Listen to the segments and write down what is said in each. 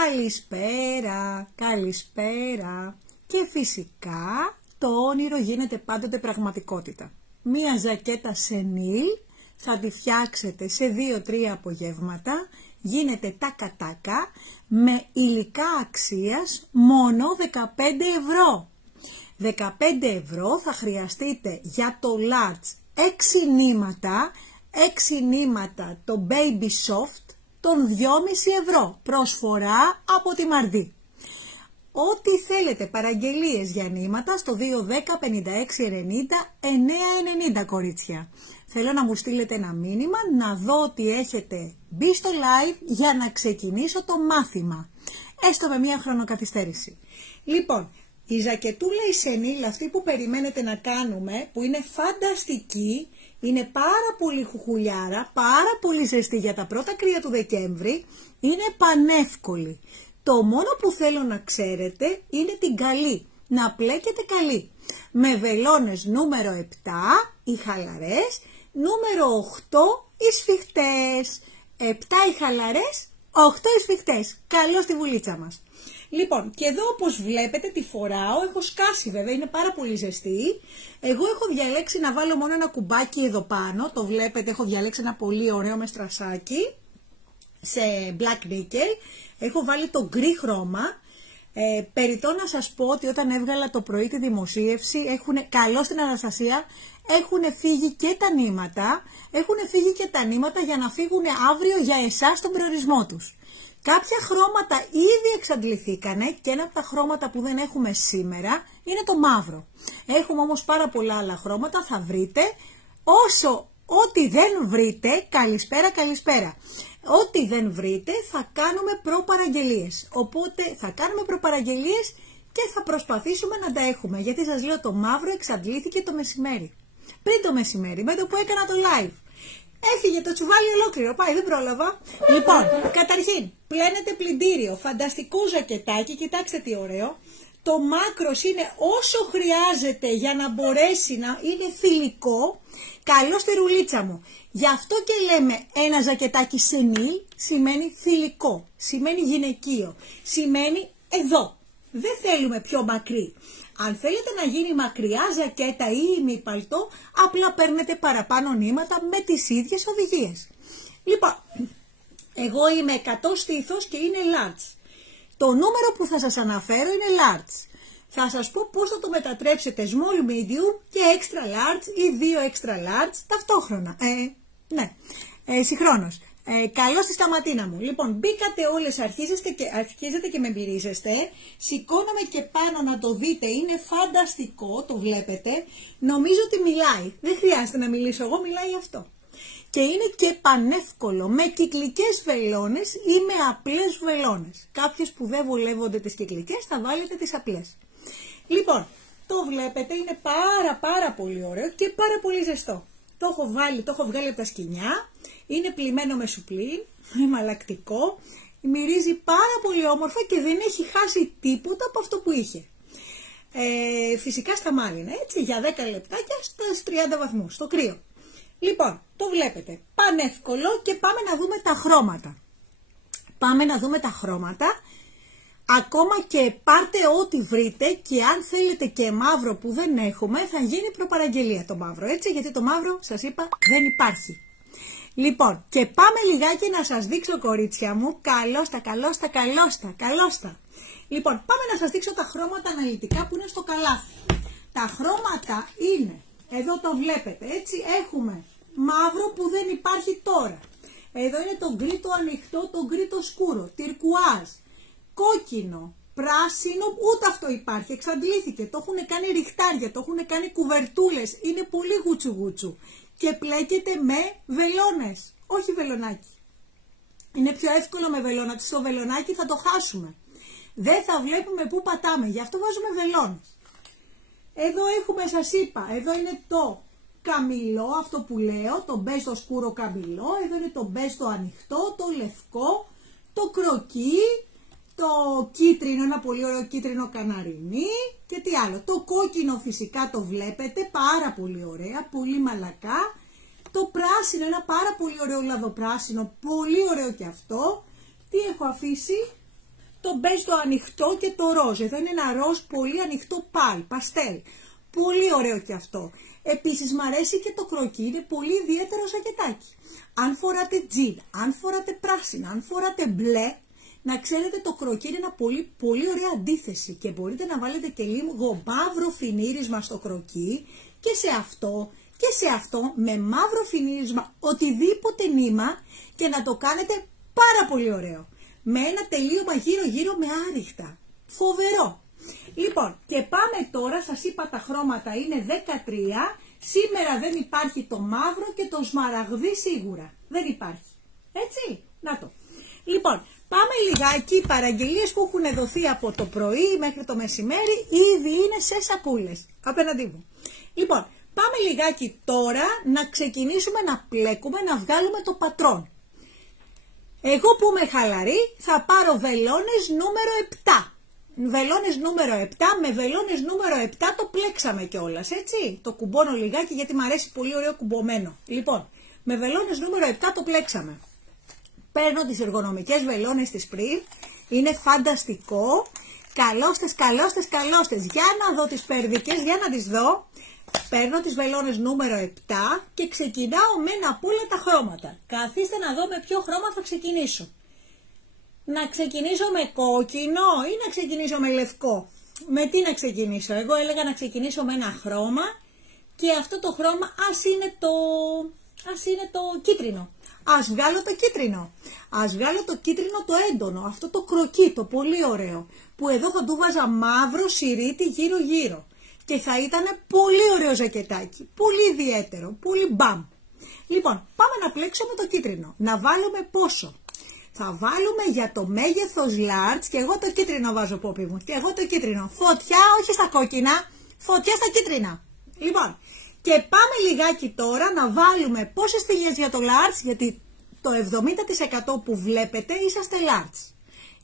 Καλησπέρα, καλησπέρα. Και φυσικά το όνειρο γίνεται πάντοτε πραγματικότητα. Μία ζακέτα σενίλ θα τη φτιάξετε σε 2-3 απογεύματα, γίνεται τάκα-τάκα με υλικά αξίας μόνο 15 ευρώ. 15 ευρώ θα χρειαστείτε για το large 6 νήματα, 6 νήματα το baby soft των 2,5 ευρώ, προσφορά από τη Μαρδί. Ό,τι θέλετε παραγγελίες για νήματα στο 210 56 90 990 κορίτσια. Θέλω να μου στείλετε ένα μήνυμα να δω ότι έχετε μπει στο live για να ξεκινήσω το μάθημα. Έστω με μία χρονοκαθυστέρηση. Λοιπόν, η ζακετούλα η σενίλ αυτή που περιμένετε να κάνουμε, που είναι φανταστική, είναι πάρα πολύ χουχουλιάρα, πάρα πολύ ζεστή για τα πρώτα κρύα του Δεκέμβρη, είναι πανεύκολη. Το μόνο που θέλω να ξέρετε είναι την καλή, να πλέκετε καλή. Με βελόνες νούμερο 7, οι χαλαρές, νούμερο 8, οι σφιχτές. 7 οι χαλαρές, 8 οι σφιχτές. Καλώς στη βουλίτσα μας. Λοιπόν, και εδώ όπως βλέπετε τη φοράω, έχω σκάσει βέβαια, είναι πάρα πολύ ζεστή. Εγώ έχω διαλέξει να βάλω μόνο ένα κουμπάκι εδώ πάνω, το βλέπετε, έχω διαλέξει ένα πολύ ωραίο με στρασάκι, σε black nickel. Έχω βάλει το γκρι χρώμα. Περιττό να σας πω ότι όταν έβγαλα το πρωί τη δημοσίευση, καλώς στην Αναστασία, έχουν φύγει και τα νήματα, για να φύγουν αύριο για εσάς τον προορισμό τους. Κάποια χρώματα ήδη εξαντληθήκανε και ένα από τα χρώματα που δεν έχουμε σήμερα είναι το μαύρο. Έχουμε όμως πάρα πολλά άλλα χρώματα, θα βρείτε. Ό,τι δεν βρείτε, καλησπέρα. Ό,τι δεν βρείτε θα κάνουμε προπαραγγελίες. Οπότε θα κάνουμε προπαραγγελίες και θα προσπαθήσουμε να τα έχουμε. Γιατί σας λέω το μαύρο εξαντλήθηκε το μεσημέρι. Πριν το μεσημέρι, με το που έκανα το live. Έφυγε το τσουβάλι ολόκληρο, πάει, δεν πρόλαβα. Λοιπόν, καταρχήν, πλένετε πλυντήριο, φανταστικό ζακετάκι, κοιτάξτε τι ωραίο. Το μάκρος είναι όσο χρειάζεται για να μπορέσει να είναι θηλυκό. Καλό στη ρουλίτσα μου. Γι' αυτό και λέμε ένα ζακετάκι σενίλ σημαίνει θηλυκό, σημαίνει γυναικείο, σημαίνει εδώ. Δεν θέλουμε πιο μακρύ. Αν θέλετε να γίνει μακριά ζακέτα ή ημιπαλτό, απλά παίρνετε παραπάνω νήματα με τις ίδιες οδηγίες. Λοιπόν, εγώ είμαι 100 στήθος και είναι large. Το νούμερο που θα σας αναφέρω είναι large. Θα σας πω πώς θα το μετατρέψετε small, medium και extra large ή 2 extra large ταυτόχρονα. Συγχρόνως. Καλώς στη Σταματίνα μου. Λοιπόν, μπήκατε όλες, αρχίζετε και με μυρίζεστε. Σηκώνομαι και πάνω να το δείτε. Είναι φανταστικό, το βλέπετε. Νομίζω ότι μιλάει. Δεν χρειάζεται να μιλήσω εγώ, μιλάει αυτό. Και είναι και πανεύκολο, με κυκλικές βελόνες ή με απλές βελόνες. Κάποιες που δεν βολεύονται τις κυκλικές θα βάλετε τις απλές. Λοιπόν, το βλέπετε, είναι πάρα πολύ ωραίο και πάρα πολύ ζεστό. Το έχω βγάλει από τα σκοινιά, είναι πλυμμένο με σουπλίν, είναι μαλακτικό, μυρίζει πάρα πολύ όμορφα και δεν έχει χάσει τίποτα από αυτό που είχε. Φυσικά στα μάλινα, έτσι, για 10 λεπτάκια στα 30 βαθμούς, στο κρύο. Λοιπόν, το βλέπετε, πανεύκολο και πάμε να δούμε τα χρώματα. Ακόμα και πάρτε ό,τι βρείτε και αν θέλετε και μαύρο που δεν έχουμε θα γίνει προπαραγγελία το μαύρο, έτσι, γιατί το μαύρο σας είπα δεν υπάρχει. Και πάμε λιγάκι να σας δείξω, κορίτσια μου, καλώστα. Λοιπόν, πάμε να σας δείξω τα χρώματα αναλυτικά που είναι στο καλάθι. Τα χρώματα είναι, εδώ το βλέπετε, έτσι, έχουμε μαύρο που δεν υπάρχει τώρα. Εδώ είναι το γκρι το ανοιχτό, το γκρι το σκούρο, τυρκουάζ. Κόκκινο, πράσινο, ούτε αυτό υπάρχει, εξαντλήθηκε, το έχουν κάνει ριχτάρια, το έχουν κάνει κουβερτούλες, είναι πολύ γουτσου και πλέκεται με βελόνες, όχι βελονάκι. Είναι πιο εύκολο με βελόνα, στο βελονάκι θα το χάσουμε. Δεν θα βλέπουμε πού πατάμε, γι' αυτό βάζουμε βελόνες. Εδώ έχουμε, σας είπα, εδώ είναι το καμιλό, αυτό που λέω, το μπέζ το σκούρο καμιλό, εδώ είναι το μπέζ το ανοιχτό, το λευκό, το κροκί, το κίτρινο, ένα πολύ ωραίο κίτρινο καναρινί και τι άλλο. Το κόκκινο φυσικά το βλέπετε, πάρα πολύ ωραία, πολύ μαλακά. Το πράσινο, ένα πάρα πολύ ωραίο λαδοπράσινο, πολύ ωραίο και αυτό. Τι έχω αφήσει? το μπέζ το ανοιχτό και το ροζ. Εδώ είναι ένα ροζ πολύ ανοιχτό παστέλ. Πολύ ωραίο και αυτό. Επίσης μου αρέσει και το κροκί, είναι πολύ ιδιαίτερο ζακετάκι. Αν φοράτε τζιν, αν φοράτε πράσινα, αν φοράτε μπλε, να ξέρετε το κροκί είναι ένα πολύ ωραία αντίθεση και μπορείτε να βάλετε και λίγο μαύρο φινίρισμα στο κροκί και σε αυτό με μαύρο φινίρισμα οτιδήποτε νήμα και να το κάνετε πάρα πολύ ωραίο. Με ένα τελείωμα γύρω με άριχτα. Φοβερό. Λοιπόν, και πάμε τώρα, σας είπα τα χρώματα είναι 13, σήμερα δεν υπάρχει το μαύρο και το σμαραγδί σίγουρα. Δεν υπάρχει. Έτσι, να το. Λοιπόν, πάμε λιγάκι, οι παραγγελίες που έχουν δοθεί από το πρωί μέχρι το μεσημέρι ήδη είναι σε σακούλες, απέναντί μου. Λοιπόν, πάμε λιγάκι τώρα να ξεκινήσουμε να πλέκουμε, να βγάλουμε το πατρόν. Εγώ που είμαι χαλαρή θα πάρω βελόνες νούμερο 7. Βελόνες νούμερο 7, με βελόνες νούμερο 7 το πλέξαμε κιόλας, έτσι. Το κουμπώνω λιγάκι γιατί μου αρέσει πολύ ωραίο κουμπωμένο. Λοιπόν, με βελόνες νούμερο 7 το πλέξαμε. Παίρνω τις εργονομικές βελόνες της Pril, είναι φανταστικό. Καλώστες. Για να δω τις περδικές, για να τις δω. Παίρνω τις βελόνες νούμερο 7 και ξεκινάω με ένα από όλα τα χρώματα. Καθίστε να δω με ποιο χρώμα θα ξεκινήσω. Να ξεκινήσω με κόκκινο ή να ξεκινήσω με λευκό. Με τι να ξεκινήσω? Εγώ έλεγα να ξεκινήσω με ένα χρώμα και αυτό το χρώμα ας είναι το κίτρινο. Ας βγάλω το κίτρινο. Ας βγάλω το κίτρινο το έντονο, αυτό το κροκί, το πολύ ωραίο. Που εδώ θα του βάζα μαύρο σιρήτη γύρω. Και θα ήταν πολύ ωραίο ζακετάκι. Πολύ ιδιαίτερο, πολύ μπαμ. Λοιπόν, πάμε να πλέξουμε το κίτρινο. Να βάλουμε πόσο? Θα βάλουμε για το μέγεθος large και εγώ το κίτρινο βάζω, πόπι μου. Και εγώ το κίτρινο. Φωτιά, όχι στα κόκκινα, φωτιά στα κίτρινα. Λοιπόν, και πάμε λιγάκι τώρα να βάλουμε πόσες θηλιές για το large, γιατί το 70% που βλέπετε είσαστε large.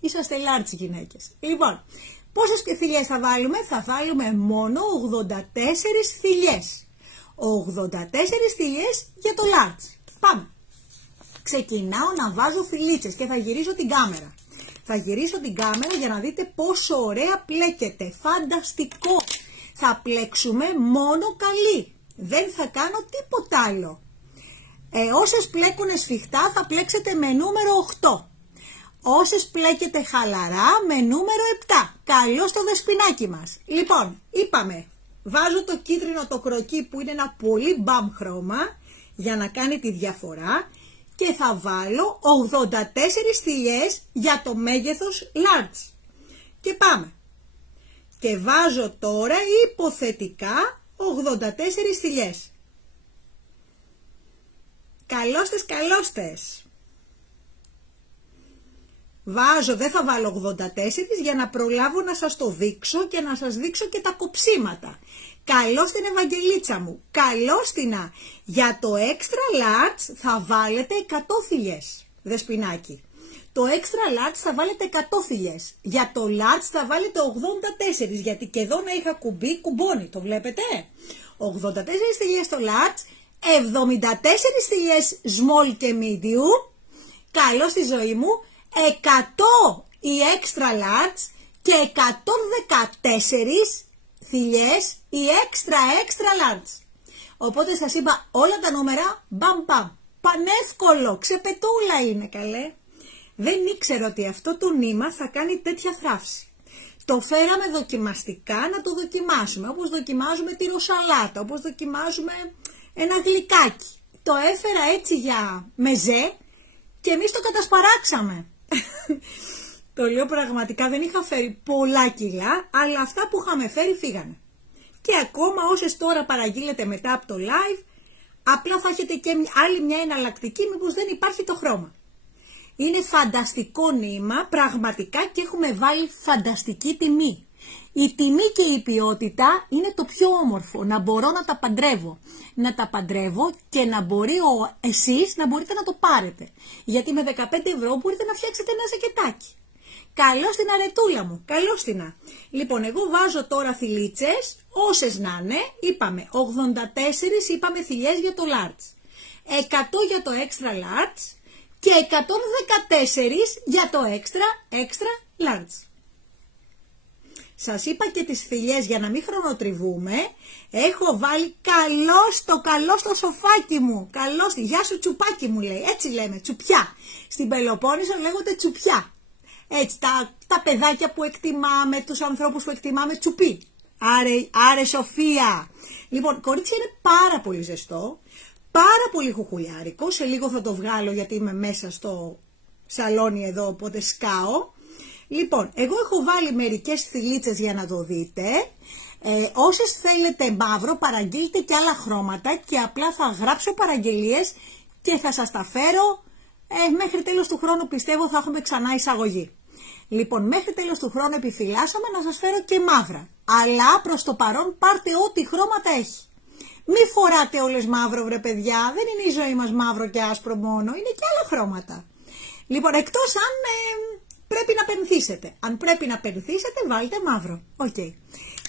Είσαστε large γυναίκες. Λοιπόν, πόσες θηλιές θα βάλουμε? Θα βάλουμε μόνο 84 θηλιές. 84 θηλιές για το large. Πάμε. Ξεκινάω να βάζω φιλίτσες και θα γυρίσω την κάμερα. Θα γυρίσω την κάμερα για να δείτε πόσο ωραία πλέκεται. Φανταστικό. Θα πλέξουμε μόνο καλή. Δεν θα κάνω τίποτα άλλο. Όσες πλέκουνε σφιχτά θα πλέξετε με νούμερο 8. Όσες πλέκετε χαλαρά με νούμερο 7. Καλώς το δεσποινάκι μας. Λοιπόν, είπαμε, βάζω το κίτρινο το κροκί που είναι ένα πολύ μπαμ χρώμα για να κάνει τη διαφορά. Και θα βάλω 84 θηλιές για το μέγεθος large. Και πάμε. Και βάζω τώρα υποθετικά 84 θηλιές. Καλώστες. Βάζω, δεν θα βάλω 84 για να προλάβω να σας το δείξω και να σας δείξω και τα κοψίματα. Καλώς την Ευαγγελίτσα μου, καλώς την. Για το extra large θα βάλετε 100 θηλιές, δεσποινάκι. Το extra large θα βάλετε 100 θηλιές. Για το large θα βάλετε 84, γιατί και εδώ να είχα κουμπί, κουμπώνει, το βλέπετε. 84 θηλιές στο large, 74 θηλιές small και medium, καλώς στη ζωή μου, 100 η extra large και 114 θηλιές η extra large. Οπότε σας είπα όλα τα νούμερα, μπαμ. Πανεύκολο, ξεπετούλα είναι καλέ. Δεν ήξερα ότι αυτό το νήμα θα κάνει τέτοια θράψη. Το φέραμε δοκιμαστικά να το δοκιμάσουμε, όπως δοκιμάζουμε τη ροσαλάτα, όπως δοκιμάζουμε ένα γλυκάκι. Το έφερα έτσι για μεζέ και εμείς το κατασπαράξαμε. Το λέω πραγματικά, δεν είχα φέρει πολλά κιλά, αλλά αυτά που είχαμε φέρει φύγανε. Και ακόμα όσες τώρα παραγγείλετε μετά από το live, απλά θα έχετε και άλλη μια εναλλακτική, μήπως δεν υπάρχει το χρώμα. Είναι φανταστικό νήμα, πραγματικά, και έχουμε βάλει φανταστική τιμή. Η τιμή και η ποιότητα είναι το πιο όμορφο, να μπορώ να τα παντρεύω. Να τα παντρεύω και να μπορεί εσείς να μπορείτε να το πάρετε. Γιατί με 15 ευρώ μπορείτε να φτιάξετε ένα ζακετάκι. Καλώς την αρετούλα μου, καλώς την. Λοιπόν, εγώ βάζω τώρα θηλίτσες, όσες να είναι, είπαμε 84, είπαμε θηλιές για το large. 100 για το extra large και 114 για το extra large. Σας είπα και τις φιλιές για να μην χρονοτριβούμε. Έχω βάλει καλό στο σοφάκι μου. Γεια σου τσουπάκι μου λέει. Έτσι λέμε, τσουπιά. Στην Πελοπόννησο λέγονται τσουπιά. Έτσι, τα παιδάκια που εκτιμάμε, τους ανθρώπους που εκτιμάμε, τσουπί. Άρε Σοφία. Λοιπόν, κορίτσια, είναι πάρα πολύ ζεστό. Πάρα πολύ χουχουλιάρικο. Σε λίγο θα το βγάλω γιατί είμαι μέσα στο σαλόνι εδώ, οπότε σκάω. Λοιπόν, εγώ έχω βάλει μερικές θηλίτσες για να το δείτε. Όσες θέλετε μαύρο, παραγγείλτε και άλλα χρώματα και απλά θα γράψω παραγγελίες και θα σας τα φέρω. Μέχρι τέλος του χρόνου πιστεύω θα έχουμε ξανά εισαγωγή. Λοιπόν, μέχρι τέλος του χρόνου επιφυλάσσαμε να σας φέρω και μαύρα. Αλλά προς το παρόν πάρτε ό,τι χρώματα έχει. Μη φοράτε όλες μαύρο βρε παιδιά, δεν είναι η ζωή μας μαύρο και άσπρο μόνο, είναι και άλλα χρώματα. Λοιπόν, εκτός αν πρέπει να πενθήσετε. Αν πρέπει να πενθήσετε, βάλτε μαύρο. Οκ.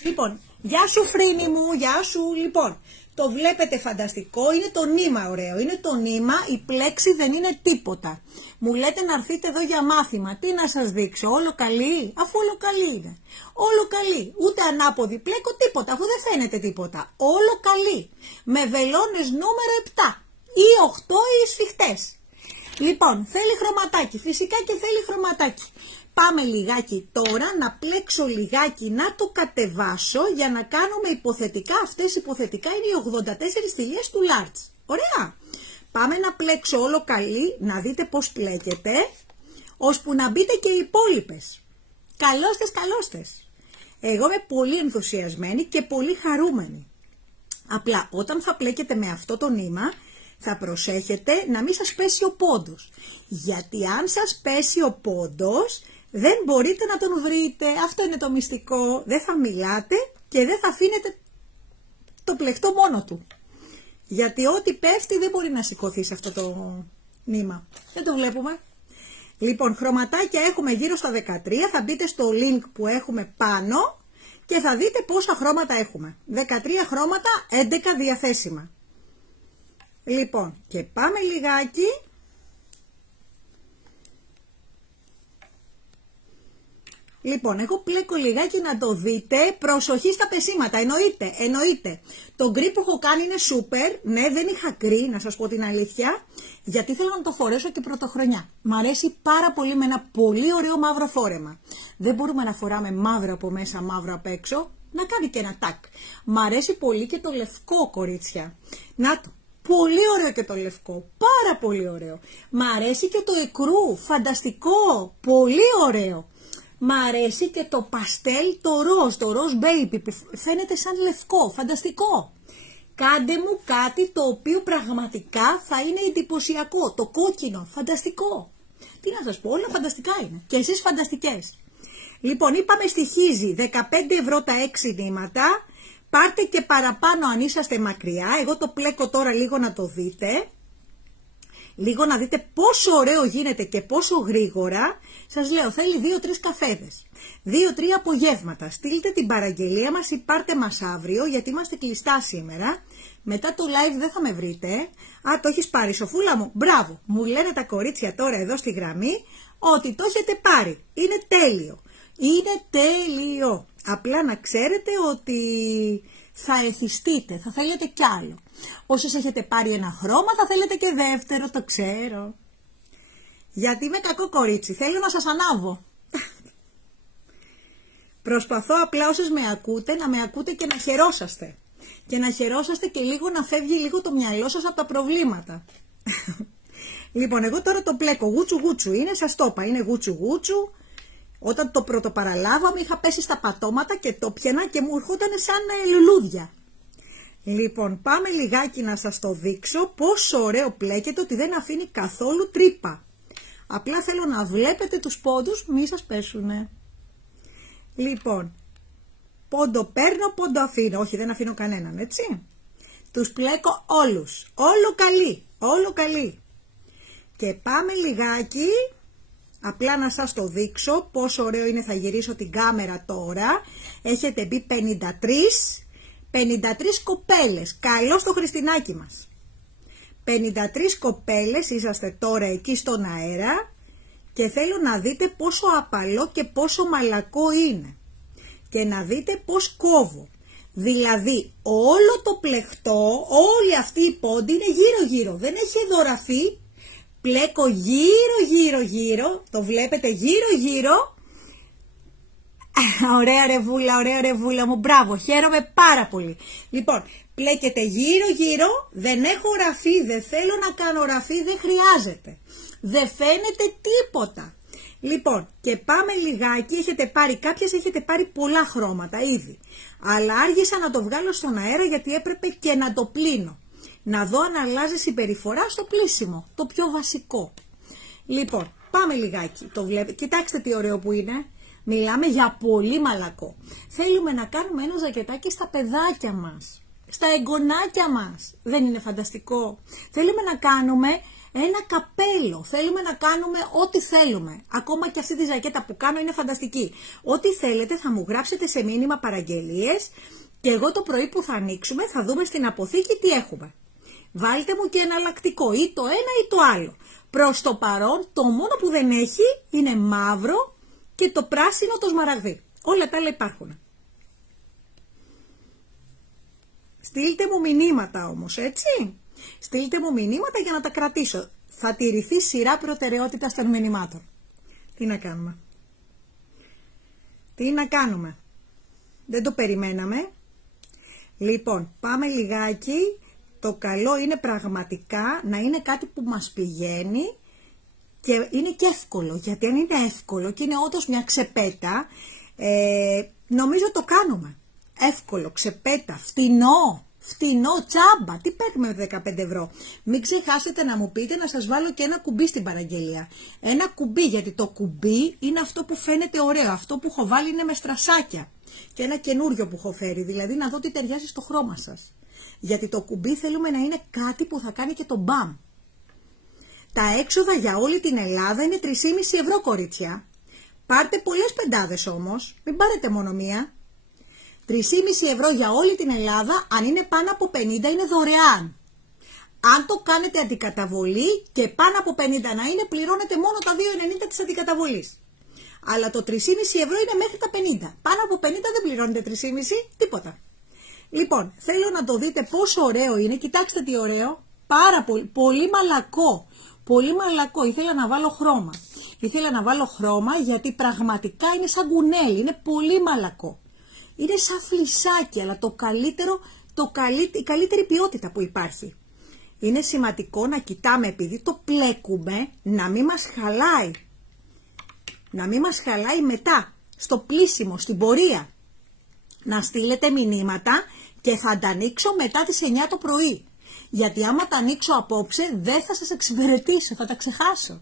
Λοιπόν, γεια σου Φρίνη μου, γεια σου. Λοιπόν, το βλέπετε φανταστικό, είναι το νήμα ωραίο. Είναι το νήμα, η πλέξη δεν είναι τίποτα. Μου λέτε να έρθετε εδώ για μάθημα. Τι να σας δείξω, όλο καλή, αφού όλο καλή είναι. Όλο καλή, ούτε ανάποδη πλέκω, τίποτα, αφού δεν φαίνεται τίποτα. Όλο καλή, με βελόνες νούμερο 7 ή 8 ή σφιχτές. Λοιπόν, θέλει χρωματάκι, φυσικά και θέλει χρωματάκι. Πάμε λιγάκι τώρα να πλέξω λιγάκι, να το κατεβάσω για να κάνουμε υποθετικά. Αυτές υποθετικά είναι οι 84 θηλιές του large. Ωραία. Πάμε να πλέξω όλο καλή, να δείτε πώς πλέκεται, ώσπου να μπείτε και οι υπόλοιπες. Καλώστες. Εγώ είμαι πολύ ενθουσιασμένη και πολύ χαρούμενη. Απλά όταν θα πλέκετε με αυτό το νήμα, θα προσέχετε να μην σας πέσει ο πόντος. Γιατί αν σας πέσει ο πόντος, δεν μπορείτε να τον βρείτε. Αυτό είναι το μυστικό. Δεν θα μιλάτε και δεν θα αφήνετε το πλεκτό μόνο του. Γιατί ό,τι πέφτει δεν μπορεί να σηκωθεί σε αυτό το νήμα. Δεν το βλέπουμε. Λοιπόν, χρωματάκια έχουμε γύρω στα 13. Θα μπείτε στο link που έχουμε πάνω και θα δείτε πόσα χρώματα έχουμε. 13 χρώματα, 11 διαθέσιμα. Λοιπόν, και πάμε λιγάκι. Λοιπόν, εγώ πλέκω λιγάκι να το δείτε. Προσοχή στα πεσήματα, εννοείται. Το γκρι που έχω κάνει είναι σούπερ. Ναι, δεν είχα γκρι, να σας πω την αλήθεια, γιατί θέλω να το φορέσω και πρωτοχρονιά. Μ' αρέσει πάρα πολύ με ένα πολύ ωραίο μαύρο φόρεμα. Δεν μπορούμε να φοράμε μαύρο από μέσα, μαύρο απ' έξω. Να κάνει και ένα τάκ. Μ' αρέσει πολύ και το λευκό, κορίτσια. Να το. Πολύ ωραίο και το λευκό, πάρα πολύ ωραίο. Μ' αρέσει και το εκρού, φανταστικό, πολύ ωραίο. Μ' αρέσει και το παστέλ, το ροζ baby που φαίνεται σαν λευκό, φανταστικό. Κάντε μου κάτι το οποίο πραγματικά θα είναι εντυπωσιακό, το κόκκινο, φανταστικό. Τι να σας πω, όλα φανταστικά είναι και εσείς φανταστικές. Λοιπόν, είπαμε στοιχίζει 15 ευρώ τα 6 νήματα. Πάρτε και παραπάνω αν είσαστε μακριά. Εγώ το πλέκω τώρα λίγο να το δείτε. Λίγο να δείτε πόσο ωραίο γίνεται και πόσο γρήγορα. Σας λέω, θέλει 2-3 καφέδες. 2-3 απογεύματα. Στείλτε την παραγγελία μας ή πάρτε μας αύριο, γιατί είμαστε κλειστά σήμερα. Μετά το live δεν θα με βρείτε. Α, το έχεις πάρει, Σοφούλα μου. Μπράβο. Μου λένε τα κορίτσια τώρα εδώ στη γραμμή ότι το έχετε πάρει. Είναι τέλειο. Είναι τέλειο. Απλά να ξέρετε ότι θα εθιστείτε, θα θέλετε κι άλλο. Όσες έχετε πάρει ένα χρώμα θα θέλετε και δεύτερο, το ξέρω. Γιατί είμαι κακό κορίτσι, θέλω να σας ανάβω. Προσπαθώ απλά όσες με ακούτε, να με ακούτε και να χαιρόσαστε. Και να χαιρόσαστε και λίγο να φεύγει λίγο το μυαλό σας από τα προβλήματα. Λοιπόν, εγώ τώρα το πλέκω γούτσου, είναι, σας το είπα, είναι γούτσου. Όταν το πρωτοπαραλάβαμε είχα πέσει στα πατώματα και το πιένα και μου ερχόταν σαν λουλούδια. Λοιπόν, πάμε λιγάκι να σας το δείξω πόσο ωραίο πλέκεται, ότι δεν αφήνει καθόλου τρύπα. Απλά θέλω να βλέπετε τους πόντους, μη σας πέσουνε. Λοιπόν, πόντο παίρνω, πόντο αφήνω. Όχι, δεν αφήνω κανέναν, έτσι. Τους πλέκω όλους. Όλο καλή. Και πάμε λιγάκι. Απλά να σας το δείξω πόσο ωραίο είναι, θα γυρίσω την κάμερα τώρα. Έχετε μπει 53 κοπέλες. Καλώς το Χριστινάκι μας. 53 κοπέλες είσαστε τώρα εκεί στον αέρα Και θέλω να δείτε πόσο απαλό και πόσο μαλακό είναι. Και να δείτε πως κόβω. Δηλαδή όλο το πλεκτό, όλη αυτή η πόντη είναι γύρω-γύρω. Δεν έχει εδωραφεί. Πλέκω γύρω-γύρω-γύρω. Το βλέπετε γύρω-γύρω. Ωραία ρεβούλα μου, μπράβο, χαίρομαι πάρα πολύ. Λοιπόν, πλέκεται γύρω-γύρω, δεν έχω ραφή, δεν θέλω να κάνω ραφή, δεν χρειάζεται. Δεν φαίνεται τίποτα. Λοιπόν, και πάμε λιγάκι, κάποιες έχετε πάρει πολλά χρώματα ήδη. Αλλά άργησα να το βγάλω στον αέρα γιατί έπρεπε και να το πλύνω. Να δω αν αλλάζει συμπεριφορά στο πλύσιμο, το πιο βασικό. Λοιπόν, πάμε λιγάκι, το βλέπετε, κοιτάξτε τι ωραίο που είναι. Μιλάμε για πολύ μαλακό. Θέλουμε να κάνουμε ένα ζακετάκι στα παιδάκια μας, στα εγγονάκια μας. Δεν είναι φανταστικό? Θέλουμε να κάνουμε ένα καπέλο, θέλουμε να κάνουμε ό,τι θέλουμε. Ακόμα και αυτή τη ζακέτα που κάνω είναι φανταστική. Ό,τι θέλετε θα μου γράψετε σε μήνυμα παραγγελίες και εγώ το πρωί που θα ανοίξουμε θα δούμε στην αποθήκη τι έχουμε. Βάλτε μου και εναλλακτικό, ή το ένα ή το άλλο. Προς το παρόν το μόνο που δεν έχει είναι μαύρο και το πράσινο το σμαραγδί. Όλα τα άλλα υπάρχουν. Στείλτε μου μηνύματα όμως, έτσι. Στείλτε μου μηνύματα για να τα κρατήσω. Θα τηρηθεί σειρά προτεραιότητας των μηνυμάτων. Τι να κάνουμε? Τι να κάνουμε? Δεν το περιμέναμε. Λοιπόν, πάμε λιγάκι. Το καλό είναι πραγματικά να είναι κάτι που μας πηγαίνει και είναι και εύκολο. Γιατί αν είναι εύκολο και είναι όντως μια ξεπέτα, νομίζω το κάνουμε. Εύκολο, ξεπέτα, φτηνό, τσάμπα. Τι παίρνουμε με 15 ευρώ? Μην ξεχάσετε να μου πείτε να σας βάλω και ένα κουμπί στην παραγγελία. Ένα κουμπί, γιατί το κουμπί είναι αυτό που φαίνεται ωραίο. Αυτό που έχω βάλει είναι με στρασάκια. Και ένα καινούριο που έχω φέρει, δηλαδή να δω τι ταιριάζει στο χρώμα σας. Γιατί το κουμπί θέλουμε να είναι κάτι που θα κάνει και το μπαμ. Τα έξοδα για όλη την Ελλάδα είναι 3,5 ευρώ, κορίτσια. Πάρτε πολλές πεντάδες όμως, μην πάρετε μόνο μία. 3,5 ευρώ για όλη την Ελλάδα, αν είναι πάνω από 50 είναι δωρεάν. Αν το κάνετε αντικαταβολή και πάνω από 50 να είναι, πληρώνετε μόνο τα 2,90 της αντικαταβολής. Αλλά το 3,5 ευρώ είναι μέχρι τα 50. Πάνω από 50 δεν πληρώνετε 3,5, τίποτα. Λοιπόν, θέλω να το δείτε πόσο ωραίο είναι. Κοιτάξτε τι ωραίο. Πάρα πολύ, πολύ μαλακό. Πολύ μαλακό. Ήθελα να βάλω χρώμα. Γιατί πραγματικά είναι σαν γκουνέλι. Είναι πολύ μαλακό. Είναι σαν φλισάκι, αλλά το καλύτερο, η καλύτερη ποιότητα που υπάρχει. Είναι σημαντικό να κοιτάμε, επειδή το πλέκουμε, να μην μας χαλάει. Να μην μας χαλάει μετά, στο πλύσιμο, στην πορεία. Να στείλετε μηνύματα και θα τα ανοίξω μετά τις 9 το πρωί. Γιατί άμα τα ανοίξω απόψε δεν θα σας εξυπηρετήσω, θα τα ξεχάσω.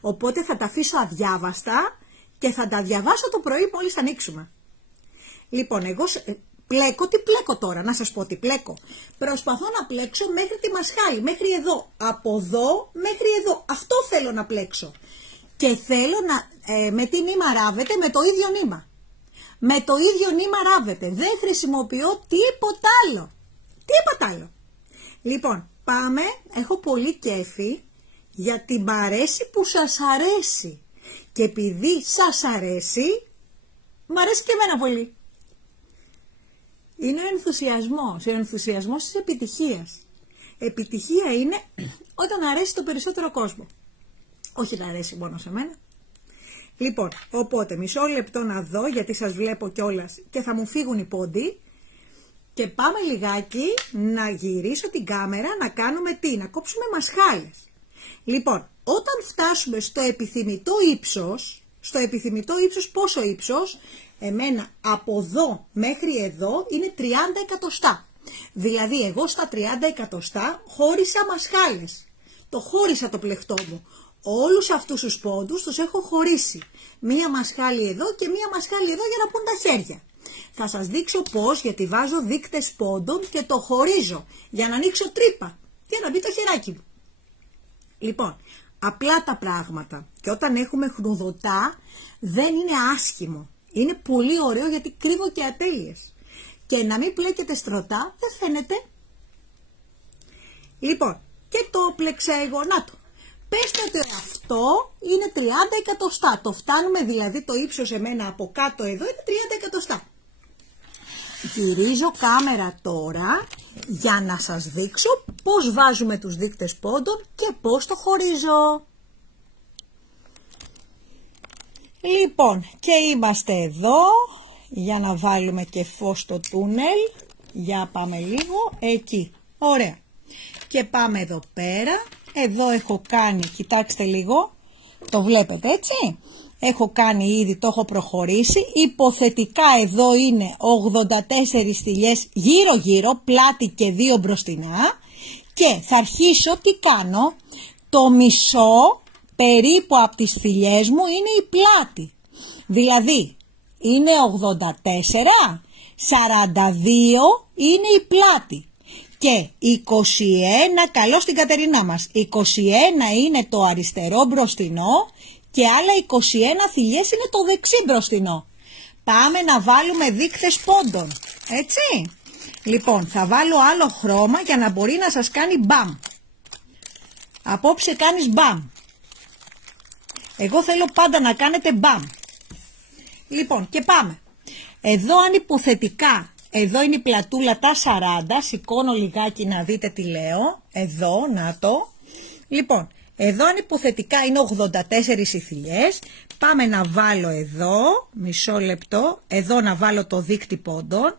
Οπότε θα τα αφήσω αδιάβαστα και θα τα διαβάσω το πρωί μόλις τα ανοίξουμε. Λοιπόν, εγώ πλέκω, τι πλέκω τώρα, να σας πω τι πλέκω. Προσπαθώ να πλέξω μέχρι τη μασχάλη, μέχρι εδώ. Από εδώ μέχρι εδώ. Αυτό θέλω να πλέξω. Και θέλω να, με τι νήμα ράβετε? Με το ίδιο νήμα. Με το ίδιο νήμα ράβετε. Δεν χρησιμοποιώ τίποτα άλλο. Τίποτα άλλο. Λοιπόν, πάμε. Έχω πολύ κέφι γιατί μ' αρέσει που σας αρέσει. Και επειδή σας αρέσει, μ' αρέσει και εμένα πολύ. Είναι ο ενθουσιασμός της επιτυχίας. Επιτυχία είναι όταν αρέσει το περισσότερο κόσμο. Όχι να αρέσει μόνο σε μένα. Λοιπόν, οπότε μισό λεπτό να δω, γιατί σας βλέπω κιόλας και θα μου φύγουν οι πόντοι. Και πάμε λιγάκι να γυρίσω την κάμερα, να κάνουμε τι? Να κόψουμε μασχάλες. Λοιπόν, όταν φτάσουμε στο επιθυμητό ύψος, πόσο ύψος? Εμένα από εδώ μέχρι εδώ είναι 30 εκατοστά. Δηλαδή εγώ στα 30 εκατοστά χώρισα μασχάλες. Το χώρισα το πλεκτό μου. Όλους αυτούς τους πόντους τους έχω χωρίσει. Μία μασχάλη εδώ και μία μασχάλη εδώ για να πούν τα χέρια. Θα σας δείξω πώς, γιατί βάζω δείκτες πόντων και το χωρίζω για να ανοίξω τρύπα και να μπει το χεράκι μου. Λοιπόν, απλά τα πράγματα. Και όταν έχουμε χνουδωτά δεν είναι άσχημο. Είναι πολύ ωραίο γιατί κρύβω και ατέλειες. Και να μην πλέκετε στρωτά δεν φαίνεται. Λοιπόν, και το πλέξα εγώ, να το. πέστε ότι αυτό είναι 30 εκατοστά. Το φτάνουμε δηλαδή, το ύψος εμένα από κάτω εδώ είναι 30 εκατοστά. Γυρίζω κάμερα τώρα για να σας δείξω πώς βάζουμε τους δείκτες πόντων και πώς το χωρίζω. Λοιπόν, και είμαστε εδώ για να βάλουμε και φως στο τούνελ. Για πάμε λίγο, εκεί, ωραία. Και πάμε εδώ πέρα, εδώ έχω κάνει, κοιτάξτε λίγο, το βλέπετε έτσι. Έχω κάνει ήδη, το έχω προχωρήσει, υποθετικά εδώ είναι 84 στυλιές γύρω γύρω, πλάτη και 2 μπροστινά. Και θα αρχίσω, τι κάνω, το μισό περίπου από τις στυλιές μου είναι η πλάτη. Δηλαδή είναι 84, 42 είναι η πλάτη. Και 21, καλώς την Κατερινά μας, 21 είναι το αριστερό μπροστινό και άλλα 21 θηλιές είναι το δεξί μπροστινό. Πάμε να βάλουμε δείκτες πόντων, έτσι. Λοιπόν, θα βάλω άλλο χρώμα για να μπορεί να σας κάνει μπαμ. Απόψε κάνεις μπαμ. Εγώ θέλω πάντα να κάνετε μπαμ. Λοιπόν, και πάμε. Εδώ αν υποθετικά, εδώ είναι η πλατούλα τα 40, σηκώνω λιγάκι να δείτε τι λέω. Εδώ, να το. Λοιπόν, εδώ αν υποθετικά είναι 84 οι θηλιές, πάμε να βάλω εδώ, μισό λεπτό, εδώ να βάλω το δείκτη πόντων.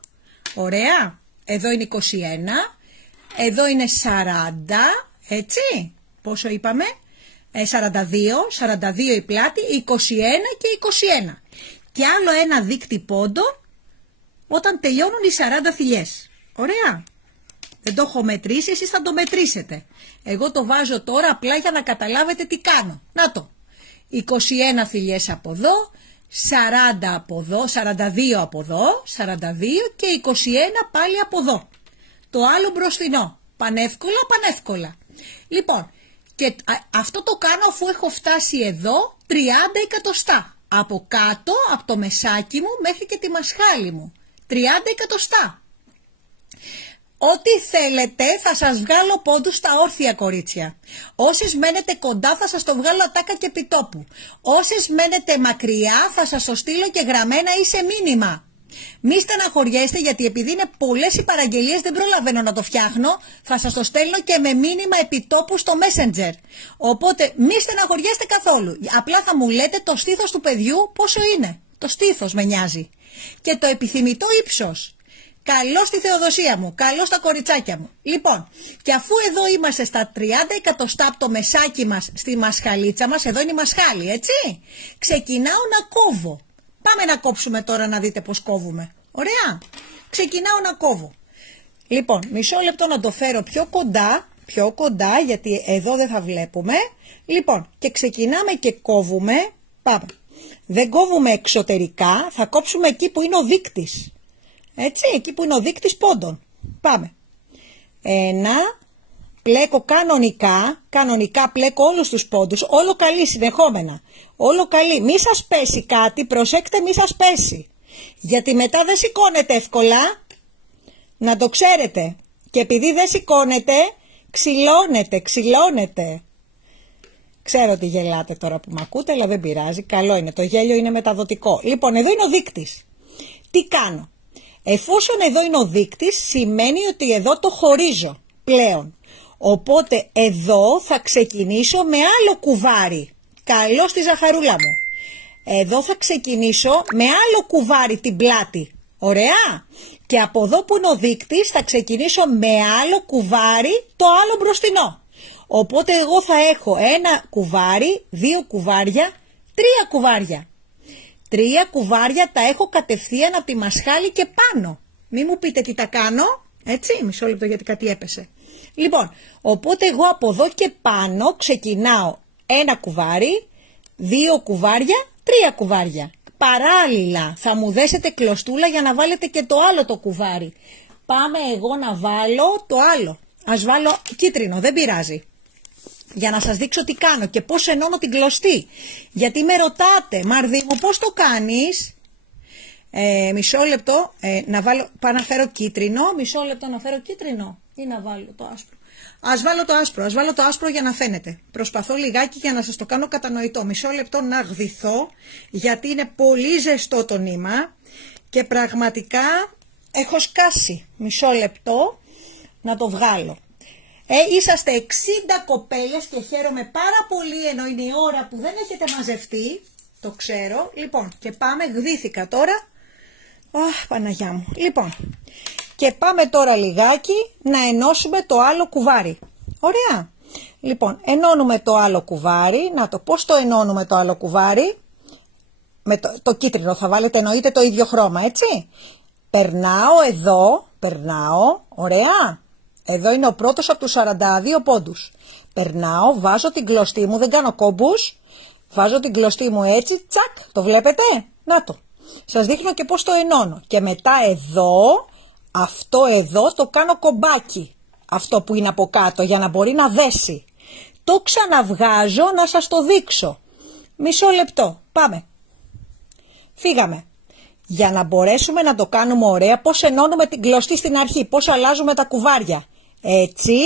Ωραία, εδώ είναι 21, εδώ είναι 40, έτσι, πόσο είπαμε, 42 η πλάτη, 21 και 21. Και άλλο ένα δείκτη πόντων όταν τελειώνουν οι 40 θηλιές. Ωραία. Δεν το έχω μετρήσει, εσείς θα το μετρήσετε. Εγώ το βάζω τώρα απλά για να καταλάβετε τι κάνω. Να το. 21 θηλιές από εδώ, 40 από εδώ, 42 από εδώ, 42 και 21 πάλι από εδώ. Το άλλο μπροστινό. Πανεύκολα, πανεύκολα. Λοιπόν, και αυτό το κάνω αφού έχω φτάσει εδώ 30 εκατοστά. Από κάτω, από το μεσάκι μου μέχρι και τη μασχάλη μου. 30 εκατοστά. Ό,τι θέλετε θα σας βγάλω πόντους στα όρθια, κορίτσια. Όσες μένετε κοντά θα σας το βγάλω ατάκα και επιτόπου. Όσες μένετε μακριά θα σας το στείλω και γραμμένα ή σε μήνυμα. Μη στεναχωριέστε, γιατί επειδή είναι πολλές οι παραγγελίες δεν προλαβαίνω να το φτιάχνω, θα σας το στέλνω και με μήνυμα επιτόπου στο Messenger. Οπότε μη στεναχωριέστε καθόλου. Απλά θα μου λέτε το στήθος του παιδιού πόσο είναι. Το στήθος με νοιάζει. Και το επιθυμητό ύψος. Καλώς στη Θεοδοσία μου, καλώς στα κοριτσάκια μου. Λοιπόν, και αφού εδώ είμαστε στα 30 εκατοστά από το μεσάκι μας στη μασχαλίτσα μας, εδώ είναι η μασχάλη, έτσι, ξεκινάω να κόβω. Πάμε να κόψουμε τώρα να δείτε πώς κόβουμε. Ωραία. Ξεκινάω να κόβω. Λοιπόν, μισό λεπτό να το φέρω πιο κοντά, γιατί εδώ δεν θα βλέπουμε. Λοιπόν, και ξεκινάμε και κόβουμε. Πάμε. Δεν κόβουμε εξωτερικά, θα κόψουμε εκεί που είναι ο δείκτης. Έτσι, εκεί που είναι ο δείκτης πόντων. Πάμε. Ένα, πλέκω κανονικά πλέκω όλους τους πόντους, όλο καλή συνεχόμενα. Όλο καλή, μη σας πέσει κάτι, προσέξτε μη σας πέσει. Γιατί μετά δεν σηκώνεται εύκολα, να το ξέρετε. Και επειδή δεν σηκώνεται, ξυλώνεται. Ξέρω ότι γελάτε τώρα που με ακούτε, αλλά δεν πειράζει, καλό είναι, το γέλιο είναι μεταδοτικό. Λοιπόν, εδώ είναι ο δείκτης. Τι κάνω? Εφόσον εδώ είναι ο δείκτης, σημαίνει ότι εδώ το χωρίζω πλέον. Οπότε εδώ θα ξεκινήσω με άλλο κουβάρι. Καλώς τη ζαχαρούλα μου. Εδώ θα ξεκινήσω με άλλο κουβάρι την πλάτη. Ωραία. Και από εδώ που είναι ο δείκτης θα ξεκινήσω με άλλο κουβάρι το άλλο μπροστινό. Οπότε εγώ θα έχω ένα κουβάρι, 2 κουβάρια, 3 κουβάρια. 3 κουβάρια τα έχω κατευθείαν από τη μασχάλη και πάνω. Μη μου πείτε τι τα κάνω. Έτσι, μισό λεπτό γιατί κάτι έπεσε. Λοιπόν, οπότε εγώ από εδώ και πάνω ξεκινάω ένα κουβάρι, 2 κουβάρια, 3 κουβάρια. Παράλληλα θα μου δέσετε κλωστούλα για να βάλετε και το άλλο το κουβάρι. Πάμε εγώ να βάλω το άλλο. Ας βάλω κίτρινο, δεν πειράζει. Για να σας δείξω τι κάνω και πώς ενώνω την κλωστή. Γιατί με ρωτάτε, Μαρδί μου, πώς το κάνεις? Μισό λεπτό, να βάλω, πάω να φέρω κίτρινο. Μισό λεπτό να φέρω κίτρινο ή να βάλω το άσπρο. Ας βάλω το άσπρο για να φαίνεται. Προσπαθώ λιγάκι για να σας το κάνω κατανοητό. Μισό λεπτό να γδυθώ, γιατί είναι πολύ ζεστό το νήμα και πραγματικά έχω σκάσει. Μισό λεπτό να το βγάλω. Είσαστε 60 κοπέλες και χαίρομαι πάρα πολύ, ενώ είναι η ώρα που δεν έχετε μαζευτεί. Το ξέρω. Λοιπόν, και πάμε, γδύθηκα τώρα. Αχ, Παναγιά μου. Λοιπόν, και πάμε τώρα λιγάκι να ενώσουμε το άλλο κουβάρι. Ωραία. Λοιπόν, ενώνουμε το άλλο κουβάρι. Να το πώς το ενώνουμε το άλλο κουβάρι. Με το κίτρινο θα βάλετε, εννοείται το ίδιο χρώμα, έτσι. Περνάω εδώ, ωραία. Εδώ είναι ο πρώτος από τους 42 πόντους. Περνάω, βάζω την κλωστή μου, δεν κάνω κόμπους. Βάζω την κλωστή μου έτσι, τσακ, το βλέπετε. Να το. Σας δείχνω και πώς το ενώνω. Και μετά εδώ, αυτό εδώ το κάνω κομπάκι. Αυτό που είναι από κάτω, για να μπορεί να δέσει. Το ξαναβγάζω να σας το δείξω. Μισό λεπτό. Πάμε. Φύγαμε. Για να μπορέσουμε να το κάνουμε ωραία, πώς ενώνουμε την κλωστή στην αρχή, πώς αλλάζουμε τα κουβάρια. Έτσι,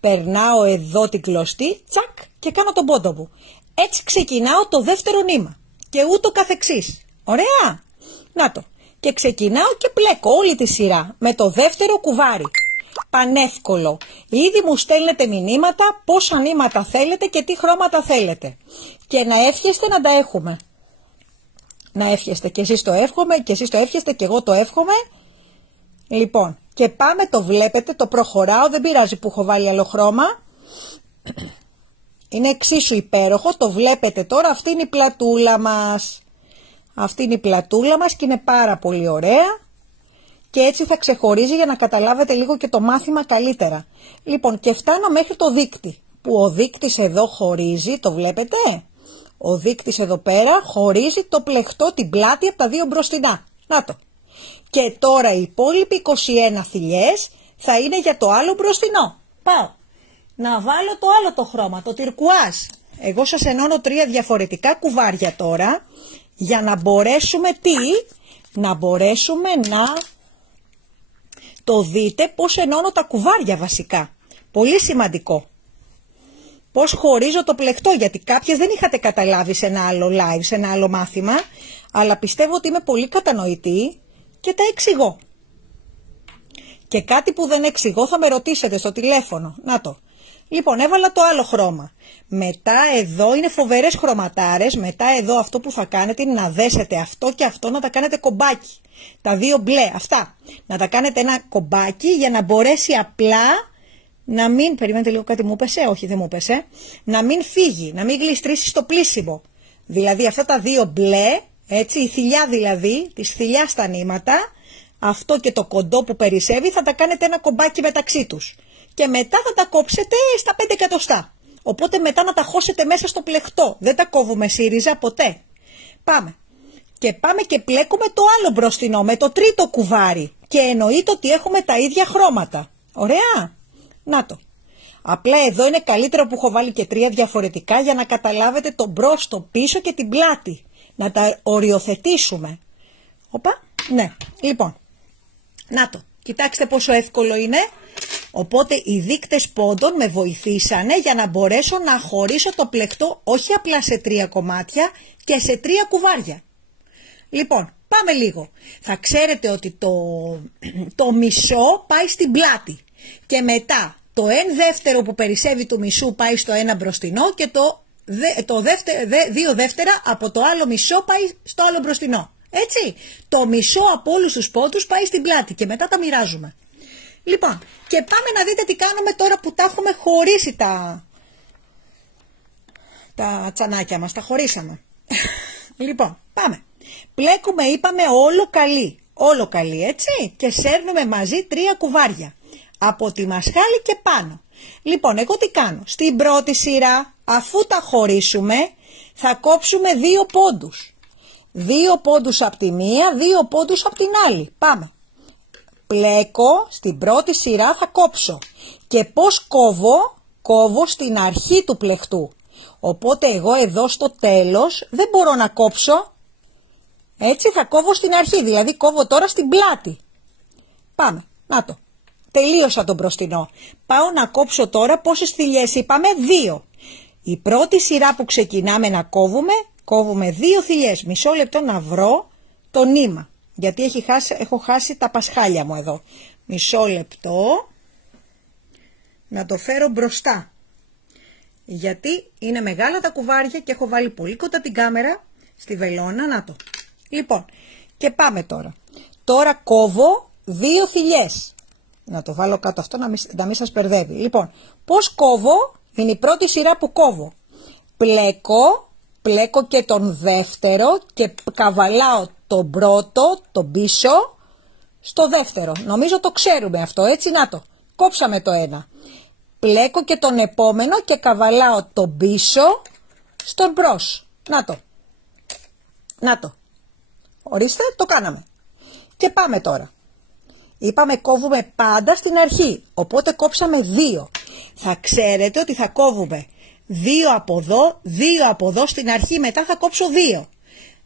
περνάω εδώ την κλωστή, τσακ, και κάνω τον πόντο μου. Έτσι ξεκινάω το δεύτερο νήμα. Και ούτω καθεξής. Ωραία. Να το. Και ξεκινάω και πλέκω όλη τη σειρά με το δεύτερο κουβάρι. Πανεύκολο. Ήδη μου στέλνετε μηνύματα πόσα νήματα θέλετε και τι χρώματα θέλετε. Και να εύχεστε να τα έχουμε. Να εύχεστε, και εσείς το εύχομαι, και εσείς το εύχεστε και εγώ το εύχομαι. Λοιπόν, και πάμε, το βλέπετε, το προχωράω, δεν πειράζει που έχω βάλει άλλο χρώμα. Είναι εξίσου υπέροχο, το βλέπετε τώρα, αυτή είναι η πλατούλα μας. Αυτή είναι η πλατούλα μας και είναι πάρα πολύ ωραία. Και έτσι θα ξεχωρίζει για να καταλάβετε λίγο και το μάθημα καλύτερα. Λοιπόν, και φτάνω μέχρι το δείκτη, που ο δείκτης εδώ χωρίζει, το βλέπετε. Ο δείκτης εδώ πέρα χωρίζει το πλεκτό, την πλάτη από τα δύο μπροστινά. Να το. Και τώρα οι υπόλοιποι 21 θηλιές θα είναι για το άλλο μπροστινό. Πάω να βάλω το άλλο το χρώμα, το τυρκουάζ. Εγώ σας ενώνω 3 διαφορετικά κουβάρια τώρα, για να μπορέσουμε να μπορέσουμε να το δείτε πώς ενώνω τα κουβάρια βασικά. Πολύ σημαντικό. Πώς χωρίζω το πλεκτό, γιατί κάποιες δεν είχατε καταλάβει σε ένα άλλο live, σε ένα άλλο μάθημα, αλλά πιστεύω ότι είμαι πολύ κατανοητή και τα εξηγώ. Και κάτι που δεν εξηγώ θα με ρωτήσετε στο τηλέφωνο. Να το. Λοιπόν, έβαλα το άλλο χρώμα. Μετά εδώ είναι φοβερές χρωματάρες. Μετά εδώ αυτό που θα κάνετε είναι να δέσετε αυτό και αυτό, να τα κάνετε κομπάκι. Τα δύο μπλε, αυτά. Να τα κάνετε ένα κομπάκι για να μπορέσει απλά να μην, περιμένετε λίγο, κάτι μου πέσε, όχι δεν μου πέσε, να μην φύγει, να μην γλιστρήσει στο πλήσιμο. Δηλαδή αυτά τα δύο μπλε, έτσι, η θηλιά δηλαδή, της θηλιάς στα νήματα, αυτό και το κοντό που περισσεύει θα τα κάνετε ένα κομπάκι μεταξύ τους. Και μετά θα τα κόψετε στα 5 εκατοστά. Οπότε μετά να τα χώσετε μέσα στο πλεκτό. Δεν τα κόβουμε σύριζα ποτέ. Πάμε. Και πάμε και πλέκουμε το άλλο μπροστινό με το τρίτο κουβάρι. Και εννοείται ότι έχουμε τα ίδια χρώματα. Ωραία. Να το. Απλά εδώ είναι καλύτερο που έχω βάλει και 3 διαφορετικά για να καταλάβετε το μπρος, το πίσω και την πλάτη. Να τα οριοθετήσουμε. Οπα. Ναι. Λοιπόν. Να το. Κοιτάξτε πόσο εύκολο είναι. Οπότε οι δείκτες πόντων με βοηθήσανε για να μπορέσω να χωρίσω το πλεκτό όχι απλά σε 3 κομμάτια και σε 3 κουβάρια. Λοιπόν, πάμε λίγο. Θα ξέρετε ότι το μισό πάει στην πλάτη και μετά το 1 δεύτερο που περισσεύει του μισού πάει στο ένα μπροστινό και το 2 δεύτερα από το άλλο μισό πάει στο άλλο μπροστινό. Έτσι, το μισό από όλους τους πόντους πάει στην πλάτη και μετά τα μοιράζουμε. Λοιπόν, και πάμε να δείτε τι κάνουμε τώρα που τα έχουμε χωρίσει τα τσανάκια μας, τα χωρίσαμε. Λοιπόν, πάμε. Πλέκουμε, είπαμε, όλο καλή, έτσι, και σέρνουμε μαζί 3 κουβάρια, από τη μασχάλη και πάνω. Λοιπόν, εγώ τι κάνω, στην πρώτη σειρά, αφού τα χωρίσουμε, θα κόψουμε 2 πόντους. 2 πόντους από τη μία, 2 πόντους από την άλλη. Πάμε. Πλέκω, στην πρώτη σειρά θα κόψω. Και πώς κόβω στην αρχή του πλεκτού. Οπότε εγώ εδώ στο τέλος δεν μπορώ να κόψω. Έτσι θα κόβω στην αρχή, δηλαδή κόβω τώρα στην πλάτη. Πάμε, να το. τελείωσα τον μπροστινό. Πάω να κόψω τώρα πόσες θηλιές είπαμε, 2. Η πρώτη σειρά που ξεκινάμε να κόβουμε 2 θηλιές. Μισό λεπτό να βρω το νήμα, γιατί έχω χάσει τα πασχάλια μου εδώ. Μισό λεπτό να το φέρω μπροστά, γιατί είναι μεγάλα τα κουβάρια και έχω βάλει πολύ κοντά την κάμερα στη βελόνα. Να το. Λοιπόν, και πάμε τώρα. Τώρα κόβω 2 θηλιές. Να το βάλω κάτω αυτό να μην σας μπερδεύει. Λοιπόν, πώς κόβω? Είναι η πρώτη σειρά που κόβω. Πλέκω και τον δεύτερο και καβαλάω τον πρώτο, τον πίσω, στο δεύτερο. Νομίζω το ξέρουμε αυτό, έτσι, να το. Κόψαμε το ένα. Πλέκω και τον επόμενο και καβαλάω τον πίσω στον μπρος. Να το. Να το. Ορίστε, το κάναμε. Και πάμε τώρα. Είπαμε κόβουμε πάντα στην αρχή, οπότε κόψαμε 2. Θα ξέρετε ότι θα κόβουμε 2 από εδώ στην αρχή, μετά θα κόψω 2.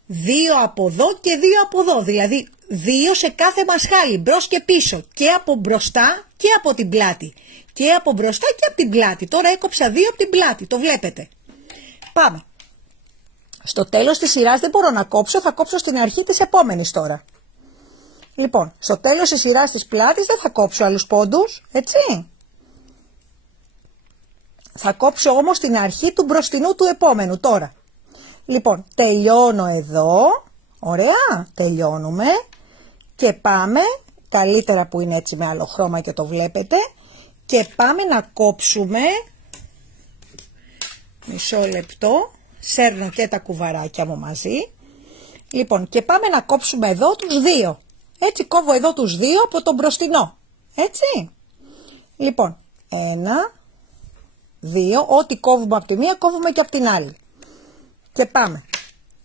2 από εδώ και 2 από εδώ, δηλαδή 2 σε κάθε μασχάλη, μπρος και πίσω, και από μπροστά και από την πλάτη. Και από μπροστά και από την πλάτη. Τώρα έκοψα 2 από την πλάτη, το βλέπετε. Πάμε. Στο τέλος της σειράς δεν μπορώ να κόψω, θα κόψω στην αρχή της επόμενης τώρα. Λοιπόν, στο τέλος της σειράς της πλάτης δεν θα κόψω άλλους πόντους, έτσι. Θα κόψω όμως την αρχή του μπροστινού του επόμενου τώρα. Λοιπόν, τελειώνω εδώ, ωραία, τελειώνουμε και πάμε, καλύτερα που είναι έτσι με άλλο χρώμα και το βλέπετε, και πάμε να κόψουμε, μισό λεπτό, σέρνω και τα κουβαράκια μου μαζί, λοιπόν, και πάμε να κόψουμε εδώ τους 2. Έτσι, κόβω εδώ τους 2 από τον μπροστινό. Έτσι. Λοιπόν, 1, 2, ό,τι κόβουμε από τη μία, κόβουμε και από την άλλη. Και πάμε.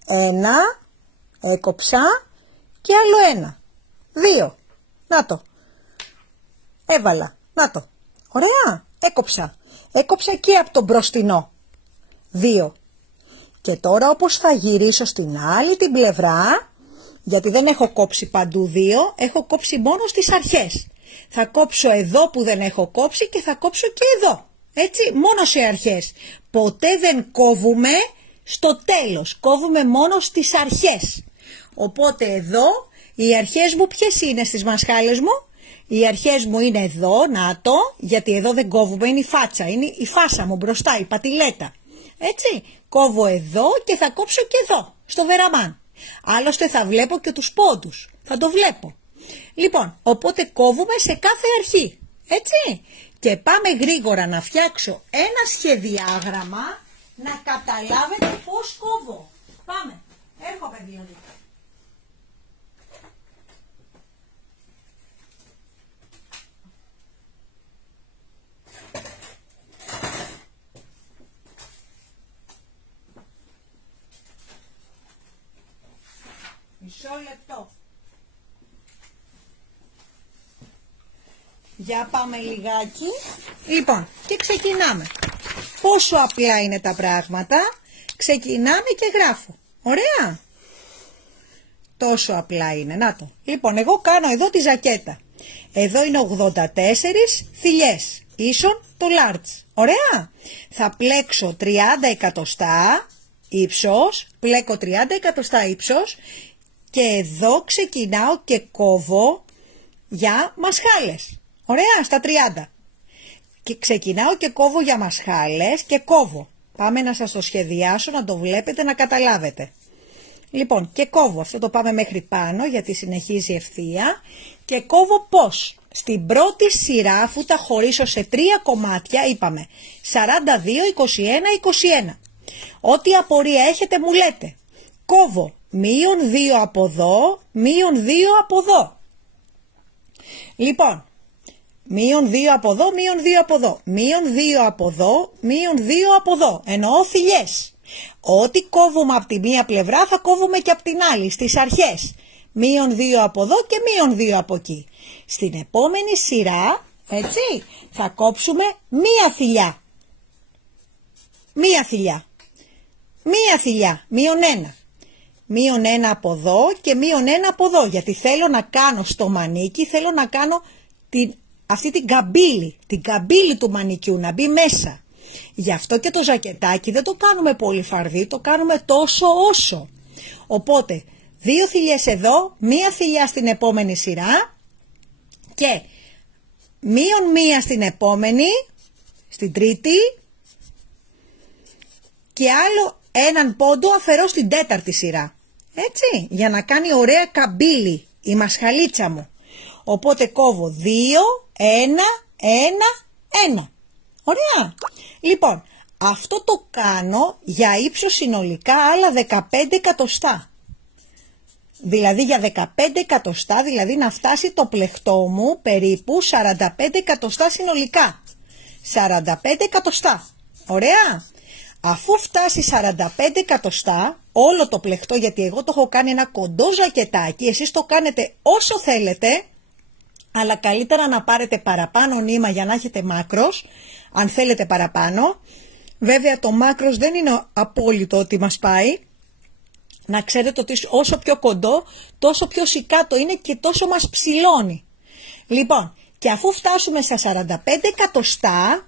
1, έκοψα και άλλο 1. 2. Να το. Έβαλα. Να το. Ωραία. Έκοψα. Έκοψα και από τον μπροστινό. 2. Και τώρα όπως θα γυρίσω στην άλλη την πλευρά, γιατί δεν έχω κόψει παντού 2, έχω κόψει μόνο στις αρχές. Θα κόψω εδώ που δεν έχω κόψει και θα κόψω και εδώ. Έτσι, μόνο σε αρχές. Ποτέ δεν κόβουμε στο τέλος, κόβουμε μόνο στις αρχές. Οπότε εδώ, οι αρχές μου ποιες είναι στις μασχάλες μου? Οι αρχές μου είναι εδώ, να το, γιατί εδώ δεν κόβουμε, είναι η φάτσα, είναι η φάσα μου μπροστά, η πατηλέτα. Έτσι, κόβω εδώ και θα κόψω και εδώ, στο βεραμάν. Άλλωστε θα βλέπω και τους πόντους, θα το βλέπω. Λοιπόν, οπότε κόβουμε σε κάθε αρχή, έτσι. Και πάμε γρήγορα να φτιάξω ένα σχεδιάγραμμα, να καταλάβετε πώς κόβω. Πάμε, έρχομαι δηλαδή. Μισό λεπτό. Για πάμε λιγάκι. Λοιπόν, και ξεκινάμε. Πόσο απλά είναι τα πράγματα. Ξεκινάμε και γράφω. Ωραία. Τόσο απλά είναι. Να το. Λοιπόν, εγώ κάνω εδώ τη ζακέτα. Εδώ είναι 84 θηλιές. Ίσον το large. Ωραία. Θα πλέξω 30 εκατοστά ύψος. Πλέκω 30 εκατοστά ύψος. Και εδώ ξεκινάω και κόβω για μασχάλες. Ωραία, στα 30. Και ξεκινάω και κόβω για μασχάλες και κόβω. Πάμε να σας το σχεδιάσω, να το βλέπετε, να καταλάβετε. Λοιπόν, και κόβω. Αυτό το πάμε μέχρι πάνω γιατί συνεχίζει ευθεία. Και κόβω πώς? Στην πρώτη σειρά, αφού τα χωρίσω σε 3 κομμάτια, είπαμε 42, 21, 21. Ό,τι απορία έχετε μου λέτε. Κόβω μείον 2 από εδώ, μείον 2 από εδώ. Λοιπόν, μείον 2 από εδώ, μείον 2 από εδώ, μείον 2 από εδώ, μείον 2 από εδώ. Εννοώ θηλιές. Ό,τι κόβουμε από τη μία πλευρά θα κόβουμε και από την άλλη, στις αρχές. Μείον 2 από εδώ και μείον 2 από εκεί. Στην επόμενη σειρά, έτσι, θα κόψουμε μία θηλιά. Μία θηλιά. Μία θηλιά, μείον 1. Μείον 1 από εδώ και μείον 1 από εδώ, γιατί θέλω να κάνω στο μανίκι, θέλω να κάνω την αυτή την καμπύλη του μανικιού να μπει μέσα. Γι' αυτό και το ζακετάκι δεν το κάνουμε πολύ φαρδί, το κάνουμε τόσο όσο. Οπότε 2 θηλιές εδώ, 1 θηλιά στην επόμενη σειρά και μείον 1 στην επόμενη, στην τρίτη και άλλο έναν πόντο αφαιρώ στην τέταρτη σειρά. Έτσι, για να κάνει ωραία καμπύλη η μασχαλίτσα μου. Οπότε κόβω 2, 1, 1, 1. Ωραία. Λοιπόν, αυτό το κάνω για ύψος συνολικά άλλα 15 εκατοστά. Δηλαδή για 15 εκατοστά, δηλαδή να φτάσει το πλεκτό μου περίπου 45 εκατοστά συνολικά. 45 εκατοστά. Ωραία. Αφού φτάσει 45 εκατοστά, όλο το πλεκτό, γιατί εγώ το έχω κάνει ένα κοντό ζακετάκι, εσείς το κάνετε όσο θέλετε, αλλά καλύτερα να πάρετε παραπάνω νήμα για να έχετε μάκρος, αν θέλετε παραπάνω. Βέβαια το μάκρος δεν είναι απόλυτο ότι μας πάει. Να ξέρετε ότι όσο πιο κοντό, τόσο πιο σικάτο είναι και τόσο μας ψηλώνει. Λοιπόν, και αφού φτάσουμε στα 45 εκατοστά,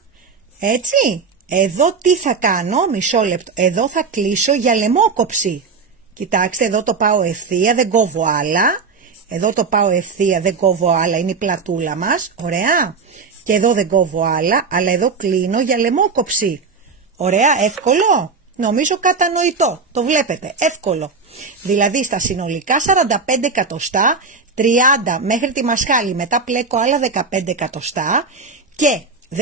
έτσι, εδώ τι θα κάνω, μισό λεπτό, εδώ θα κλείσω για λαιμόκοψη. Κοιτάξτε, εδώ το πάω ευθεία, δεν κόβω άλλα. Εδώ το πάω ευθεία, δεν κόβω άλλα, είναι η πλατούλα μας, ωραία. Και εδώ δεν κόβω άλλα, αλλά εδώ κλείνω για λαιμόκοψη. Ωραία, εύκολο. Νομίζω κατανοητό, το βλέπετε, εύκολο. Δηλαδή στα συνολικά 45 εκατοστά, 30 μέχρι τη μασχάλη, μετά πλέκω άλλα 15 εκατοστά και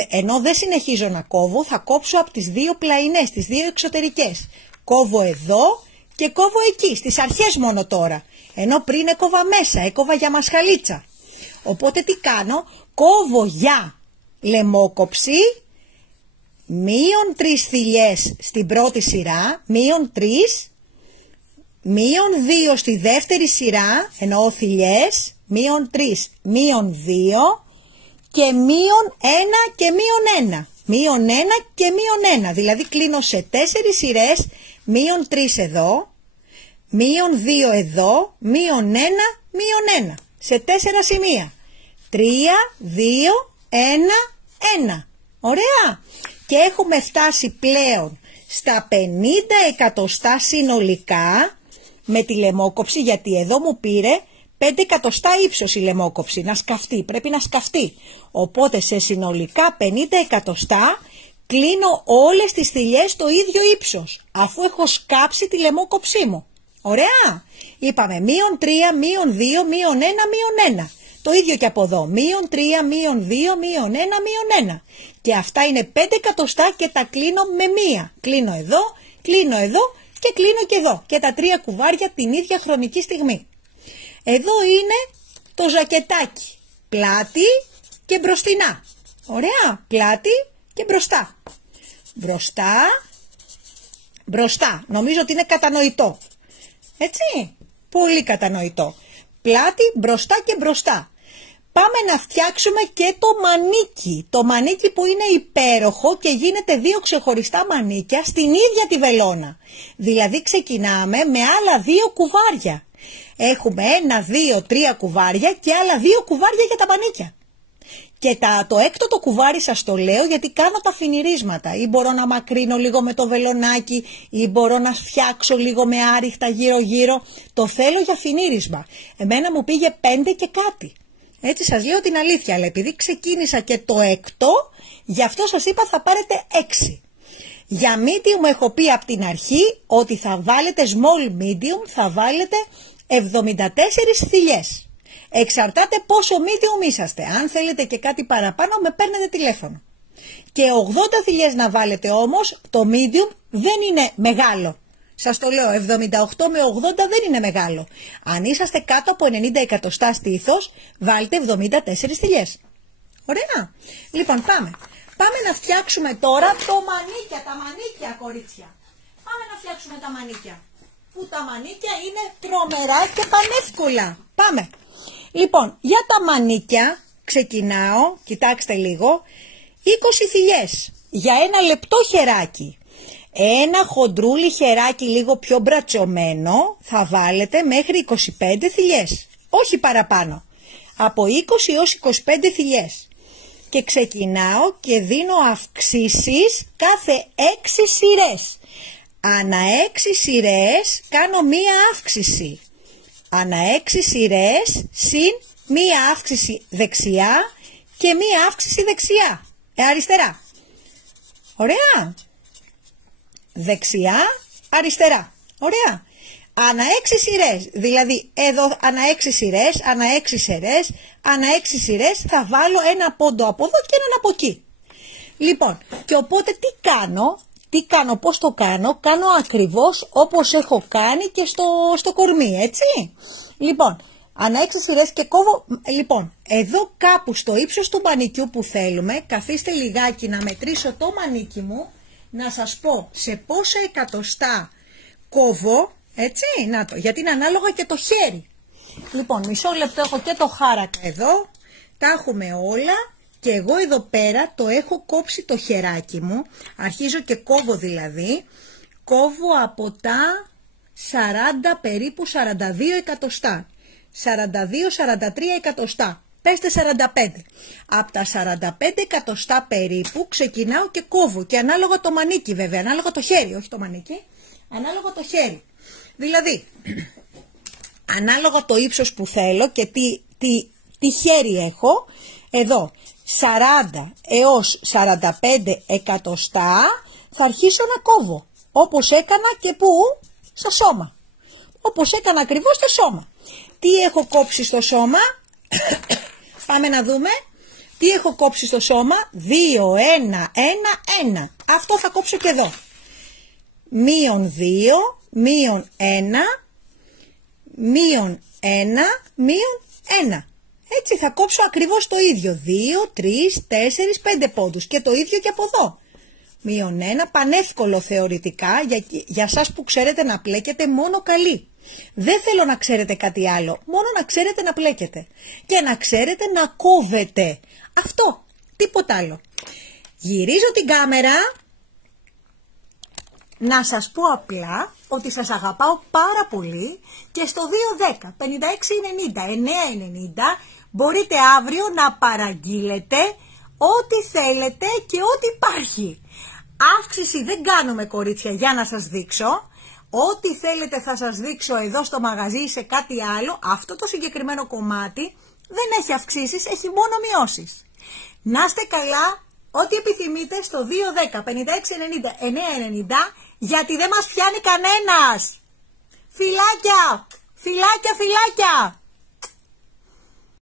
ενώ δεν συνεχίζω να κόβω, θα κόψω από τις δύο πλαϊνές, τις δύο εξωτερικές. Κόβω εδώ και κόβω εκεί, στις αρχές μόνο τώρα. Ενώ πριν έκοβα μέσα, έκοβα για μασχαλίτσα. Οπότε τι κάνω, κόβω για λαιμόκοψη, μείον 3 θηλιές στην πρώτη σειρά, μείον 3, μείον 2 στη δεύτερη σειρά, εννοώ θηλιές, μείον 3, μείον 2 και μείον 1 και μείον 1. Μείον 1 και μείον 1, δηλαδή κλείνω σε 4 σειρές, μείον 3 εδώ, μείον 2 εδώ, μείον 1, μείον 1, σε 4 σημεία. 3, 2, 1, 1. Ωραία. Και έχουμε φτάσει πλέον στα 50 εκατοστά συνολικά με τη λαιμόκοψη, γιατί εδώ μου πήρε 5 εκατοστά ύψος η λαιμόκοψη, να σκαφτεί, πρέπει να σκαφτεί. Οπότε σε συνολικά 50 εκατοστά κλείνω όλες τις θηλιές το ίδιο ύψος, αφού έχω σκάψει τη λαιμόκοψή μου. Ωραία. Είπαμε μείον 3, μείον 2, μείον 1, μείον 1. Το ίδιο και από εδώ, μείον 3, μείον 2, μείον 1, μείον 1. Και αυτά είναι 5 εκατοστά και τα κλείνω με μία. Κλείνω εδώ και κλείνω και εδώ. Και τα 3 κουβάρια την ίδια χρονική στιγμή. Εδώ είναι το ζακετάκι. Πλάτη και μπροστινά. Ωραία, πλάτη και μπροστά. Μπροστά, μπροστά. Νομίζω ότι είναι κατανοητό. Έτσι, πολύ κατανοητό. Πλάτη, μπροστά και μπροστά. Πάμε να φτιάξουμε και το μανίκι. Το μανίκι που είναι υπέροχο και γίνεται 2 ξεχωριστά μανίκια στην ίδια τη βελόνα. Δηλαδή ξεκινάμε με άλλα 2 κουβάρια. Έχουμε 1, 2, 3 κουβάρια και άλλα 2 κουβάρια για τα μανίκια. Και το έκτοτο κουβάρι σας το λέω γιατί κάνω τα φινιρίσματα. Ή μπορώ να μακρύνω λίγο με το βελονάκι, ή μπορώ να φτιάξω λίγο με άριχτα γύρω-γύρω. Το θέλω για φινίρισμα. Εμένα μου πήγε 5 και κάτι. Έτσι σας λέω την αλήθεια, αλλά επειδή ξεκίνησα και το έκτο, γι' αυτό σας είπα θα πάρετε 6. Για medium έχω πει από την αρχή ότι θα βάλετε small medium, θα βάλετε 74 θηλιές. Εξαρτάται πόσο medium είσαστε. Αν θέλετε και κάτι παραπάνω με παίρνετε τηλέφωνο. Και 80 θηλιές να βάλετε όμως, το medium δεν είναι μεγάλο. Σας το λέω, 78 με 80 δεν είναι μεγάλο. Αν είσαστε κάτω από 90 εκατοστά στήθος, βάλτε 74 θηλιές. Ωραία. Λοιπόν, πάμε. Πάμε να φτιάξουμε τώρα τα μανίκια κορίτσια. Πάμε να φτιάξουμε τα μανίκια. Που τα μανίκια είναι τρομερά και πανεύκολα. Πάμε. Λοιπόν, για τα μανίκια ξεκινάω, κοιτάξτε λίγο, 20 θηλιές για ένα λεπτό χεράκι. Ένα χοντρούλι χεράκι λίγο πιο μπρατσωμένο θα βάλετε μέχρι 25 θηλιές, όχι παραπάνω, από 20 έως 25 θηλιές. και ξεκινάω και δίνω αυξήσεις κάθε 6 σειρές. Ανά 6 σειρές κάνω μία αύξηση. Ανά 6 σειρές συν μία αύξηση δεξιά και μία αύξηση δεξιά. Αριστερά. Ωραία. Δεξιά, αριστερά. Ωραία. Ανά 6 σειρές. Δηλαδή εδώ ανά 6 σειρές, ανά 6 σειρές, ανά 6 σειρές θα βάλω ένα πόντο από εδώ και έναν από εκεί. Λοιπόν, και οπότε τι κάνω, πώς το κάνω, κάνω ακριβώς όπως έχω κάνει και στο κορμί, έτσι. Λοιπόν, ανά 6 σειρές και κόβω, λοιπόν, εδώ κάπου στο ύψος του μανικιού που θέλουμε, καθίστε λιγάκι να μετρήσω το μανίκι μου, να σας πω σε πόσα εκατοστά κόβω, έτσι, να το, γιατί είναι ανάλογα και το χέρι. Λοιπόν, μισό λεπτό, έχω και το χάρακα εδώ, τα έχουμε όλα. Και εγώ εδώ πέρα το έχω κόψει το χεράκι μου, αρχίζω και κόβω δηλαδή, κόβω από τα 40 περίπου 42 εκατοστά, 42-43 εκατοστά, πέστε 45. Από τα 45 εκατοστά περίπου ξεκινάω και κόβω και ανάλογα το μανίκι βέβαια, ανάλογα το χέρι, όχι το μανίκι, ανάλογα το χέρι. Δηλαδή, ανάλογα το ύψος που θέλω και τι χέρι έχω, εδώ 40 έως 45 εκατοστά θα αρχίσω να κόβω, όπως έκανα και πού, στο σώμα, όπως έκανα ακριβώς στο σώμα. Τι έχω κόψει στο σώμα, πάμε να δούμε, τι έχω κόψει στο σώμα, 2, 1, 1, 1, αυτό θα κόψω και εδώ, μείον 2, μείον 1, μείον 1, μείον 1. Έτσι θα κόψω ακριβώς το ίδιο. 2, 3, 4, 5 πόντους. Και το ίδιο και από εδώ. Μείον 1, πανεύκολο θεωρητικά, για σας που ξέρετε να πλέκετε μόνο καλή. Δεν θέλω να ξέρετε κάτι άλλο, μόνο να ξέρετε να πλέκετε. Και να ξέρετε να κόβετε. Αυτό, τίποτα άλλο. Γυρίζω την κάμερα. Να σας πω απλά ότι σας αγαπάω πάρα πολύ και στο 210 5690 990 μπορείτε αύριο να παραγγείλετε ό,τι θέλετε και ό,τι υπάρχει. Αύξηση δεν κάνουμε, κορίτσια, για να σας δείξω. Ό,τι θέλετε θα σας δείξω εδώ στο μαγαζί ή σε κάτι άλλο. Αυτό το συγκεκριμένο κομμάτι δεν έχει αυξήσεις, έχει μόνο μειώσεις. Να είστε καλά. Ό,τι επιθυμείτε στο 210 5690 990 γιατί δεν μας πιάνει κανένας. Φιλάκια, φιλάκια, φιλάκια.